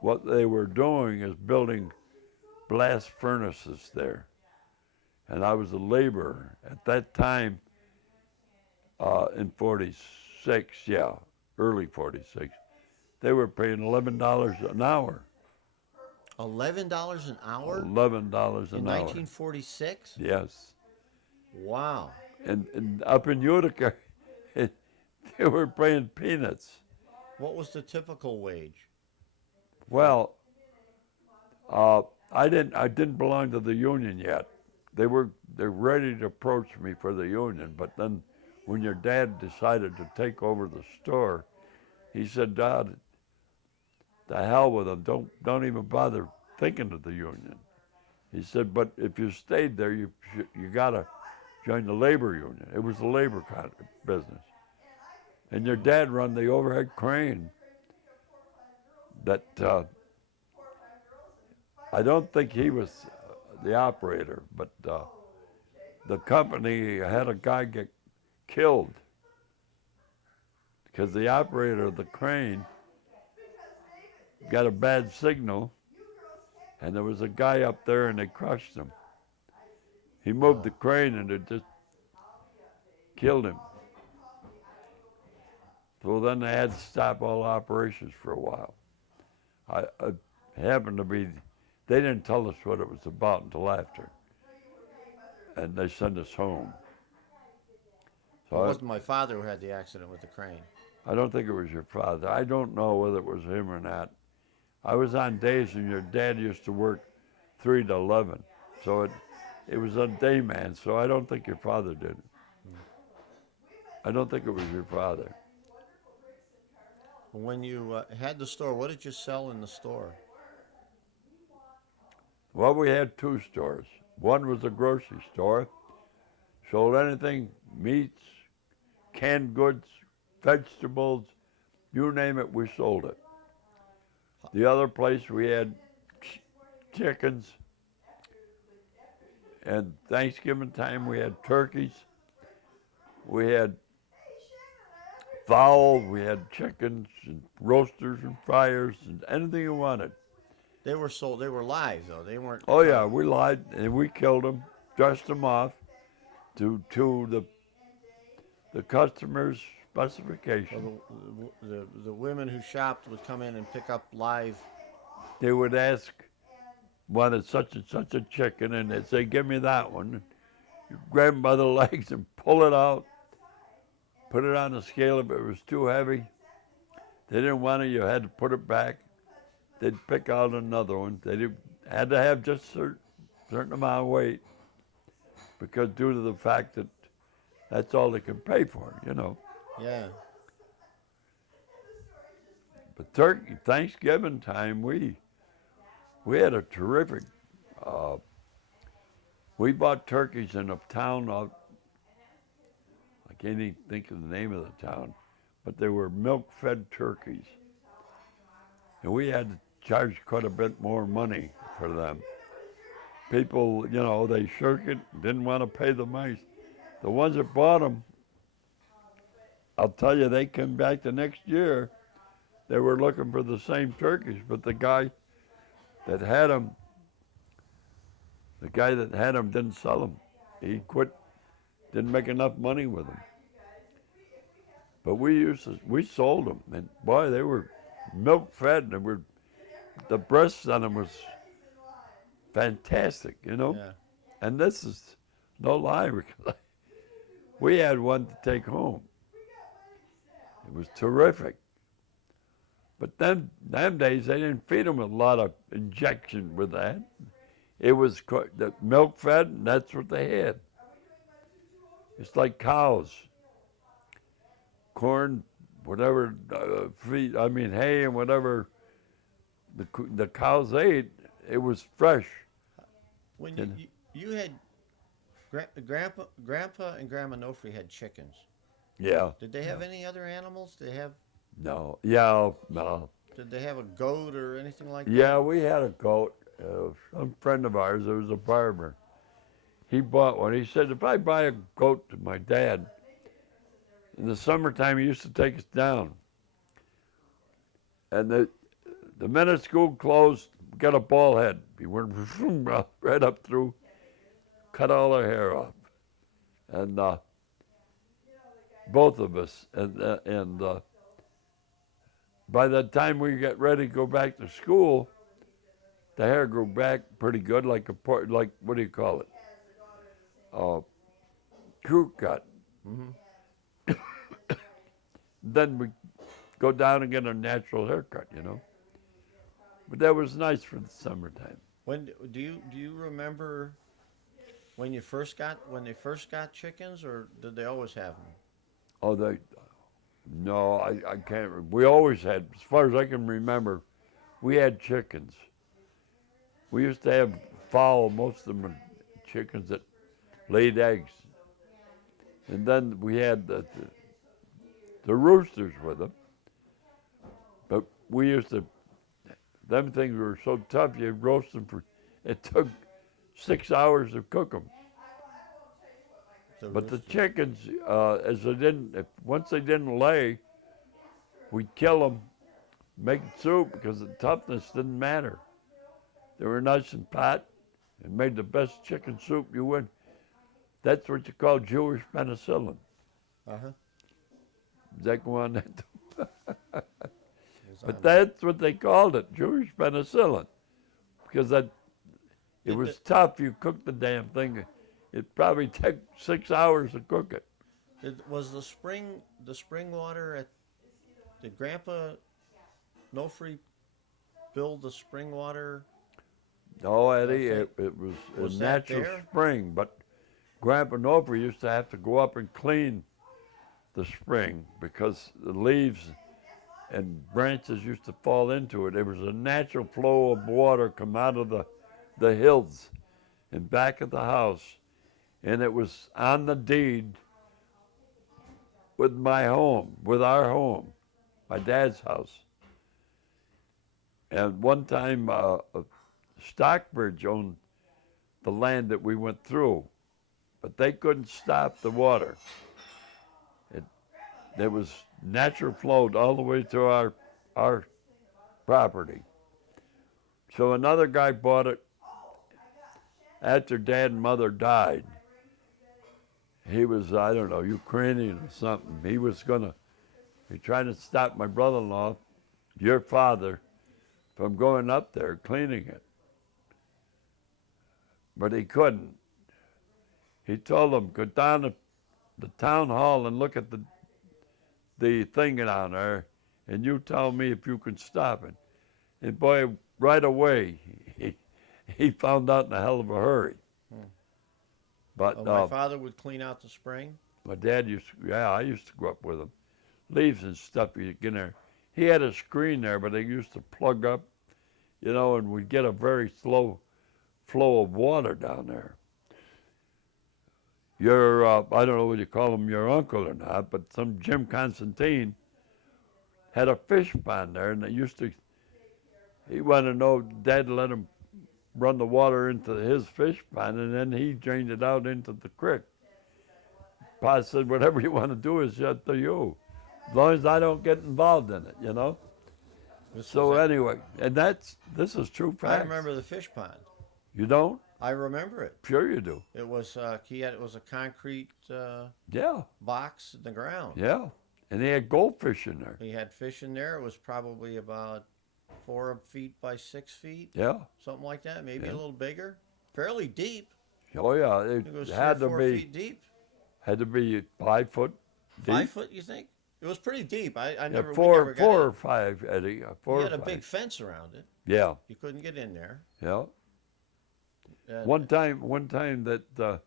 What they were doing is building blast furnaces there. And I was a laborer. At that time, in 46, early 46, they were paying $11 an hour. $11 an hour? $11 an hour. In 1946? Yes. Wow. And up in Utica, they were paying peanuts. What was the typical wage? Well, I didn't belong to the union yet. They're ready to approach me for the union, but then when your dad decided to take over the store, he said, "Dad, the hell with them. Don't even bother thinking of the union." He said, "But if you stayed there, you gotta join the labor union." It was the labor business, and your dad run the overhead crane. That I don't think he was the operator, but the company had a guy get killed because the operator of the crane got a bad signal, and there was a guy up there, and they crushed him. He moved the crane, and it just killed him. So then they had to stop all operations for a while. I happened to be, they didn't tell us what it was about until after, and they sent us home. So it wasn't my father who had the accident with the crane. I don't think it was your father. I don't know whether it was him or not. I was on days when your dad used to work 3 to 11. So it was a day man, so I don't think your father did it. I don't think it was your father. When you had the store, what did you sell in the store? Well, we had 2 stores. One was a grocery store, sold anything, meats, canned goods, vegetables, you name it, we sold it. The other place we had chickens, and Thanksgiving time we had turkeys, we had fowl, we had chickens and roasters and fryers and anything you wanted. They were sold. They were live though. They weren't. Oh yeah, we lied and we killed them, dressed them off to the customer's specification. The women who shopped would come in and pick up live. They would ask, wanted such and such a chicken, and they'd say, give me that one. You grab them by the legs and pull it out, put it on the scale. If it was too heavy, they didn't want it, you had to put it back. They'd pick out another one. They had to have just a certain amount of weight, because due to the fact that that's all they could pay for, you know. Yeah. But turkey, Thanksgiving time, we had a terrific, we bought turkeys in a town of, I can't even think of the name of the town, but they were milk-fed turkeys. And we had to charge quite a bit more money for them. People, you know, they shirked it, didn't want to pay the money. The ones that bought them, I'll tell you, they came back the next year. They were looking for the same turkeys, but the guy that had them didn't sell them. He quit, didn't make enough money with them. But we sold them, and boy, they were milk-fed, and the breasts on them was fantastic, you know. Yeah. And this is no lie, because we had one to take home. It was terrific. But them days, they didn't feed them a lot of injection with that. It was the milk fed, and that's what they had. It's like cows. Corn, whatever, hay and whatever the cows ate, it was fresh. When you had Grandpa and Grandma Nofri had chickens. Yeah. Did they have any other animals? Did they have? No. Yeah. No. Did they have a goat or anything like that? Yeah, we had a goat. Some friend of ours, there was a farmer. He bought one. He said, if I buy a goat to my dad, in the summertime he used to take us down. And the minute school closed, got a ball head. He went right up through, cut all our hair off. And both of us. And by the time we got ready to go back to school, the hair grew back pretty good, like what do you call it? Crew cut. Mm-hmm. Then we go down and get a natural haircut, you know. But that was nice for the summertime. When do you remember when they first got chickens, or did they always have them? Oh, no, I can't. We always had, as far as I can remember, we had chickens. We used to have fowl, most of them were chickens that laid eggs. And then we had the roosters with them. But we used to, them things were so tough, you'd roast them it took 6 hours to cook them. But the chickens, once they didn't lay, we'd kill them, make soup, because the toughness didn't matter. They were nice and fat, and made the best chicken soup you would. That's what you call Jewish penicillin. Uh-huh. Does that go on that? But that's what they called it, Jewish penicillin, because it was tough. You cooked the damn thing. It probably took 6 hours to cook it. Was the spring water did Grandpa Nofri build the spring water? No, Eddie, Okay. it was Was a that natural there? spring, but Grandpa Nover used to have to go up and clean the spring because the leaves and branches used to fall into it. There was a natural flow of water come out of the hills and back of the house, and it was on the deed with my home, with our home, my dad's house. And one time, Stockbridge owned the land that we went through, but they couldn't stop the water. There was natural flow all the way to our property. So another guy bought it after Dad and Mother died. He was, I don't know, Ukrainian or something. He tried to stop my brother-in-law, your father, from going up there cleaning it. But he couldn't. He told him, go down to the town hall and look at the thing down there, and you tell me if you can stop it. And boy, right away, he found out in a hell of a hurry. But My father would clean out the spring? my dad I used to go up with him. Leaves and stuff you get in there. He had a screen there, but they used to plug up, and we'd get a very slow flow of water down there. Your, I don't know what you call him, your uncle or not, but some Jim Constantine had a fish pond there, and he wanted to know, Dad let him run the water into his fish pond, and then he drained it out into the creek. Pa said, whatever you want to do is up to you, as long as I don't get involved in it, So anyway, and this is true I fact. remember the fish pond. You don't? I remember it. Sure you do. It was it was a concrete Yeah, box in the ground. yeah. And they had goldfish in there. He had fish in there. It was probably about 4 feet by 6 feet, Yeah. something like that. Maybe Yeah. a little bigger. Fairly deep. Oh yeah, I think it was had 3 to or 4 be feet deep. 5 foot deep. 5 foot, you think? It was pretty deep. I Yeah, never. we four never got or in. five, Eddie. Four He or had a five. big fence around it. Yeah, You couldn't get in there. yeah. And One time that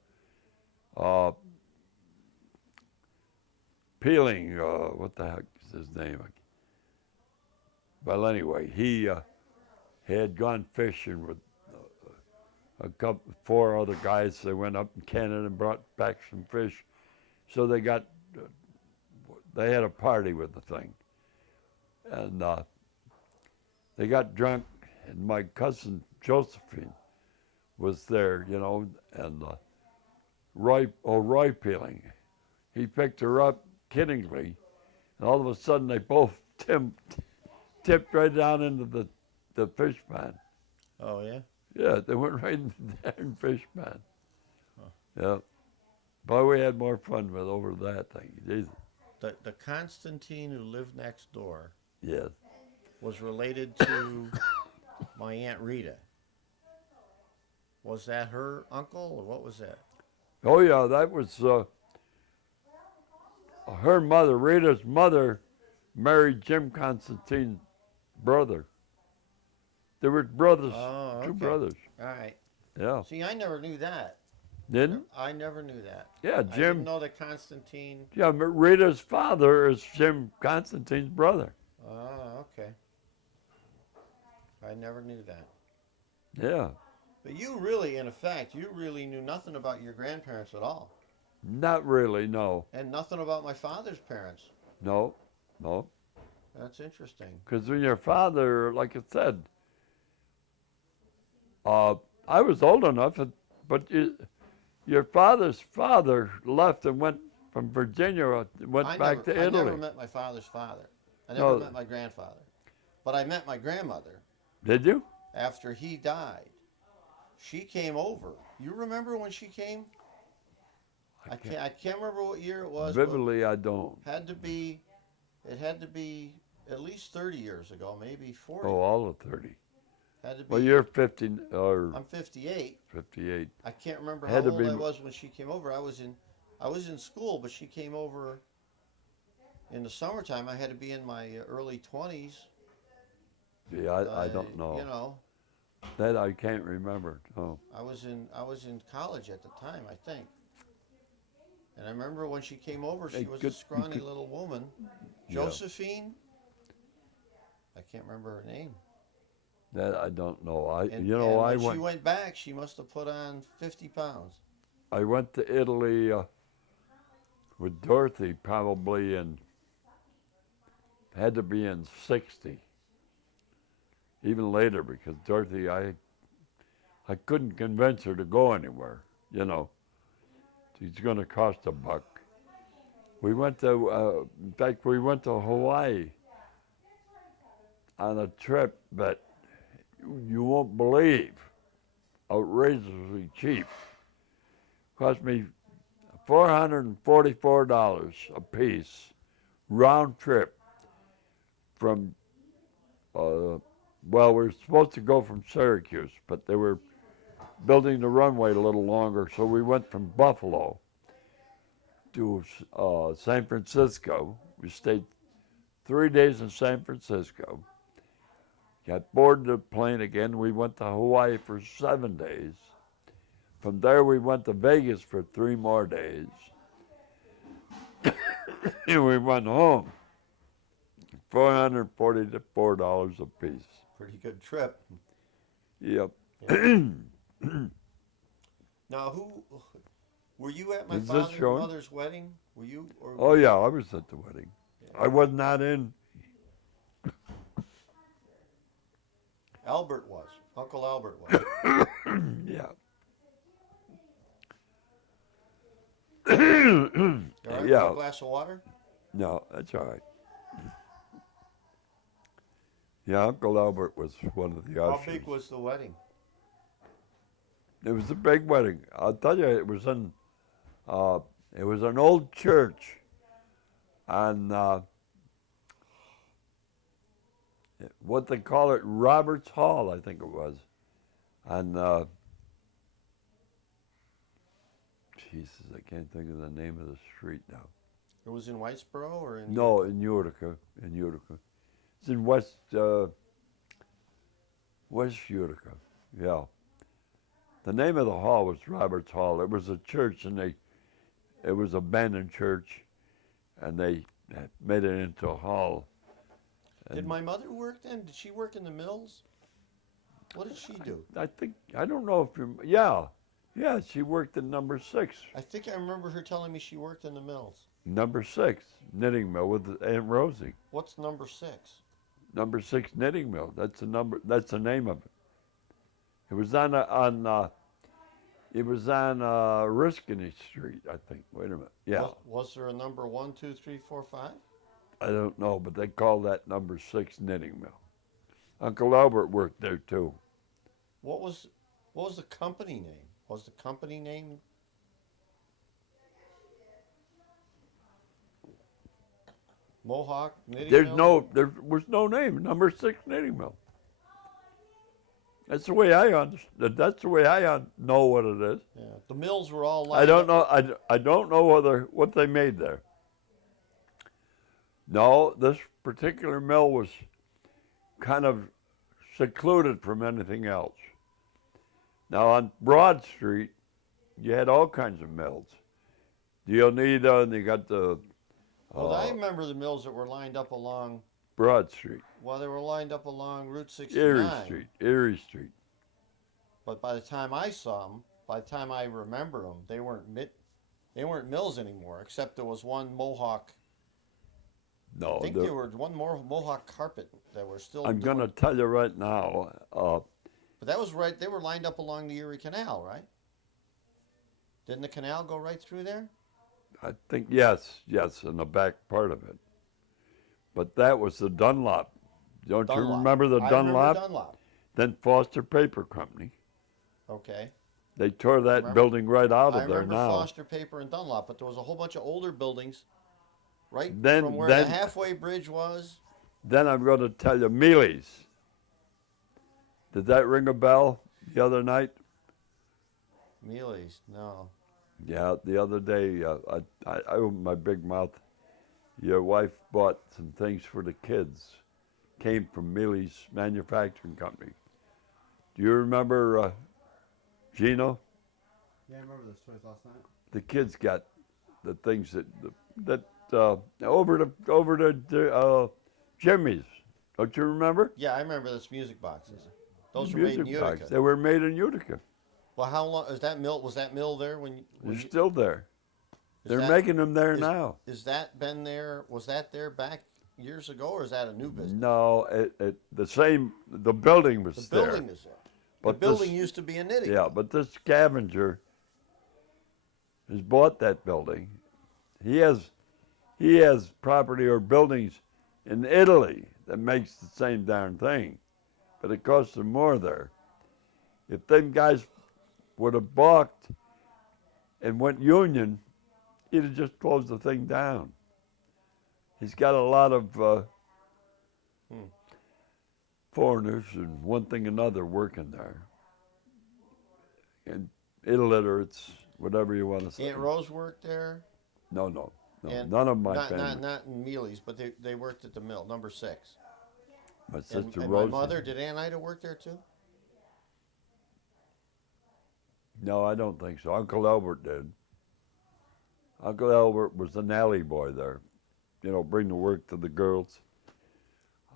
Peeling, what the heck is his name? Well, anyway, he had gone fishing with four other guys. They went up in Canada and brought back some fish. So they had a party with the thing. And they got drunk, and my cousin Josephine was there, and Roy Peeling. He picked her up kiddingly, and all of a sudden they both tipped right down into the fish pond. oh yeah. Yeah, they went right in the darn fish pond. Yeah. But we had more fun with over that thing. Jesus. The Constantine who lived next door Yes. was related to my Aunt Rita. Was that her uncle or what was that? Oh yeah, that was her mother. Rita's mother married Jim Constantine's brother. They were brothers, Oh, two okay. brothers. All right. Yeah. See, I never knew that. Didn't? I never knew that. Yeah, I didn't Jim. know that Constantine. Yeah, but Rita's father is Jim Constantine's brother. Oh, okay. I never knew that. Yeah. But you really, in effect, you really knew nothing about your grandparents at all. Not really, no. And nothing about my father's parents. No. That's interesting. Because when your father, like I said, I was old enough, but your father's father left and went from Virginia, went back to I Italy. never met my father's father. I never No. met my grandfather. But I met my grandmother Did you? after he died. She came over. You remember when she came? I can't remember what year it was. but Vividly, I don't. it had to be at least 30 years ago, maybe 40. Oh, all of 30. Had to be. Well, you're 50 or I'm 58. 58. I can't remember Had how to old be- I was when she came over. I was in school, but she came over in the summertime. I had to be in my early 20s. Yeah, I don't know. You know, That I can't remember. Oh, I was in college at the time, I think. And I remember when she came over, she Hey, was good- a scrawny good- little woman. Yeah. Josephine? I can't remember her name. that I don't know. And, You know, and when she went back, she must have put on 50 pounds. I went to Italy with Dorothy probably had to be in 60. Even later, because Dorothy, I couldn't convince her to go anywhere, you know. She's going to cost $1. We went to, in fact, we went to Hawaii on a trip that you won't believe, outrageously cheap. Cost me $444 a piece, round trip from, well, we were supposed to go from Syracuse, but they were building the runway a little longer, so we went from Buffalo to San Francisco. We stayed 3 days in San Francisco. Got boarded the plane again. We went to Hawaii for 7 days. From there, we went to Vegas for 3 more days. And we went home. $444 a piece. Pretty good trip. Yep. Now, were you at my Is this father and showing? mother's wedding? Were you? Or Oh yeah, I was at the wedding. I was not in. Albert was. Uncle Albert was. Yeah. You all right? Yeah. Want a glass of water? No, that's all right. Yeah, Uncle Albert was one of the How ushers. big was the wedding? It was a big wedding. I'll tell you, it was an old church on what they call it, Roberts Hall, I think it was. And Jesus, I can't think of the name of the street now. It was in Whitesboro or in? No, in Utica. In Utica. It's in West Utica. Yeah. The name of the hall was Roberts Hall. It was a church, and it was an abandoned church, and they made it into a hall. Did And my mother work then? Did she work in the mills? What did she do? I don't know if you. Yeah, she worked in number 6. I think I remember her telling me she worked in the mills. Number 6 knitting mill with Aunt Rosie. What's number 6? Number 6 knitting mill. That's the number. That's the name of it. It was on Oriskany Street, I think. Wait a minute. Yeah, Was there a number 1, 2, 3, 4, 5? I don't know, but they call that number 6 knitting mill. Uncle Albert worked there too. What was the company name? Was the company name? Mohawk Knitting Mill? There was no name. Number 6 knitting mill. That's the way I understand. That's the way I know what it is. Yeah, the mills were all lined I don't up. know. I don't know what they made there. No, this particular mill was kind of secluded from anything else. Now on Broad Street, you had all kinds of mills. The Oneida, and you got the Well, I remember the mills that were lined up along. Broad Street, Well, they were lined up along Route 69. Erie Street. But by the time I saw them, by the time I remember them, they weren't mills anymore. Except there was one Mohawk. No, I think there was one more Mohawk carpet that were still. I'm doing- going to tell you right now. But that was right. They were lined up along the Erie Canal, right? Didn't the canal go right through there? I think yes, in the back part of it. But that was the Dunlop. Don't you Dunlop. remember the I Dunlop? remember Dunlop. Then Foster Paper Company. Okay. They tore that Remember- building right out I of there remember now. Foster Paper and Dunlop, but there was a whole bunch of older buildings right Then- from where then- the halfway bridge was. Then I'm going to tell you Mealy's. Did that ring a bell the other night? Mealy's, no. Yeah, the other day, I opened my big mouth. Your wife bought some things for the kids came from Mealy's Manufacturing Company. Do you remember Gino? Yeah, I remember those toys last night. The kids got the things over to Jimmy's. Don't you remember? Yeah, I remember those music boxes. Those The were made in music box. Utica. They were made in Utica. Well, how long is that mill? Was that mill there when? They're still there. is They're that- making them there is- now. Is that been there? Was that there back years ago, or is that a new business? No, the building was The there. building is there. But the building this- used to be a knitting. Yeah, but this scavenger has bought that building. He has property or buildings in Italy that makes the same darn thing, but it costs him more there. If them guys would have balked and went union, he'd have just closed the thing down. He's got a lot of foreigners and one thing another working there. And illiterates, whatever you want to say. Aunt Rose worked there. No. And None of my not, family. Not in Mealy's, but they worked at the mill, number 6. My And, sister and Rosie. my mother, did Aunt Ida work there too? No, I don't think so. Uncle Albert did. Uncle Albert was an alley boy there. You know, bring the work to the girls.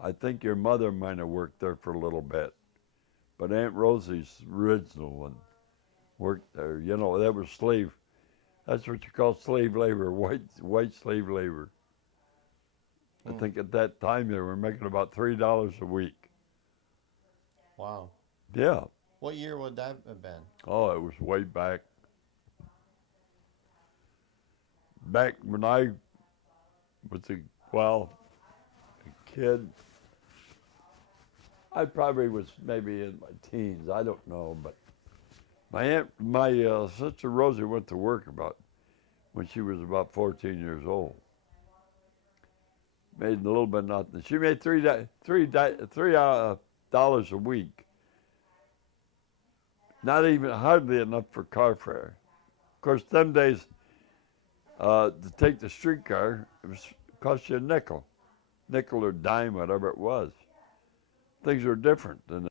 I think your mother might have worked there for a little bit. But Aunt Rosie's original one worked there. You know, that was slave. That's what you call slave labor, white slave labor. I think at that time they were making about $3 a week. Wow. Yeah. What year would that have been? Oh, it was way back. Back when I was a kid. I probably was maybe in my teens. I don't know, but my sister Rosie went to work when she was about 14 years old. Made a little bit of nothing. She made $3 a week. Not even hardly enough for car fare. Of course, them days to take the streetcar, it cost you a nickel or dime, whatever it was. Things were different than